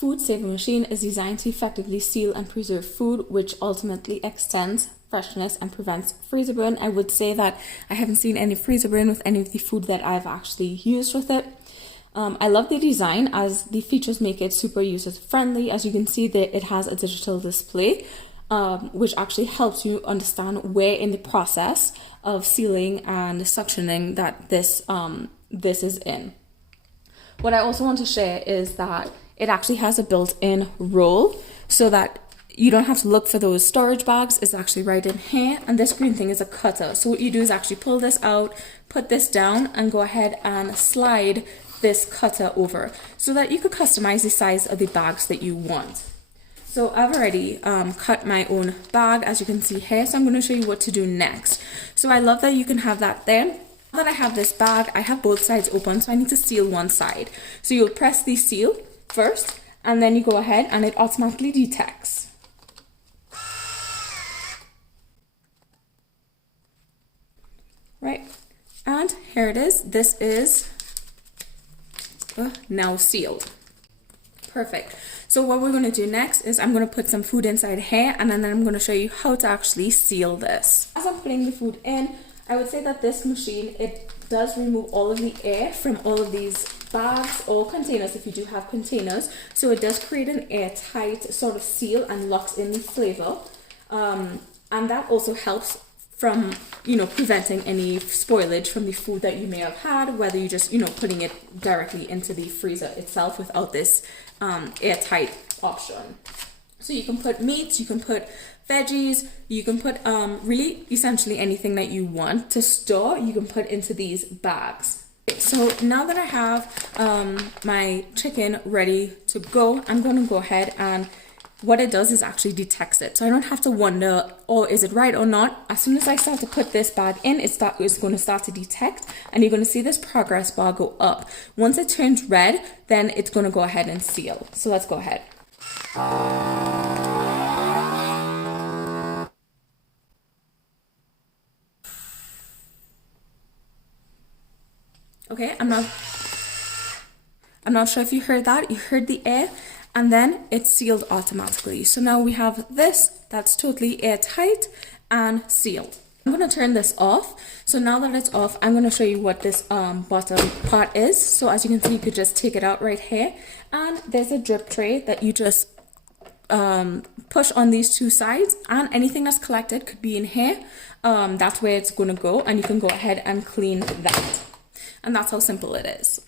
FoodSaver machine is designed to effectively seal and preserve food, which ultimately extends freshness and prevents freezer burn. I would say that I haven't seen any freezer burn with any of the food that I've actually used with it. I love the design as the features make it super user friendly. As you can see that it has a digital display, which actually helps you understand where in the process of sealing and suctioning that this is in. What I also want to share is that it actually has a built-in roll so that you don't have to look for those storage bags. It's actually right in here, and this green thing is a cutter. So what you do is actually pull this out, put this down, and go ahead and slide this cutter over so that you could customize the size of the bags that you want. So I've already cut my own bag, as you can see here, so I'm going to show you what to do next. So I love that you can have that there. Now that I have this bag, I have both sides open, so I need to seal one side. So you'll press the seal first, and then you go ahead and it automatically detects. Right, and here it is. This is now sealed. Perfect. So what we're going to do next is I'm going to put some food inside here, and then I'm going to show you how to actually seal this. As I'm putting the food in, I would say that this machine, it does remove all of the air from all of these bags or containers if you do have containers. So it does create an airtight sort of seal and locks in the flavor. And that also helps from, preventing any spoilage from the food that you may have had, whether you just, putting it directly into the freezer itself without this airtight option. So you can put meats, you can put veggies, you can put really essentially anything that you want to store, you can put into these bags. So now that I have my chicken ready to go, I'm going to go ahead, and what it does is actually detects it. So I don't have to wonder, oh, is it right or not? As soon as I start to put this bag in, it's going to start to detect, and you're going to see this progress bar go up. Once it turns red, then it's going to go ahead and seal. So let's go ahead. Okay, I'm not sure if you heard that. You heard the air, and then it's sealed automatically. So now we have this that's totally airtight and sealed. I'm going to turn this off. So now that it's off, I'm going to show you what this bottom part is. So as you can see, you could just take it out right here, and there's a drip tray that you just push on these two sides, and anything that's collected could be in here. That's where it's going to go, and you can go ahead and clean that. And that's how simple it is.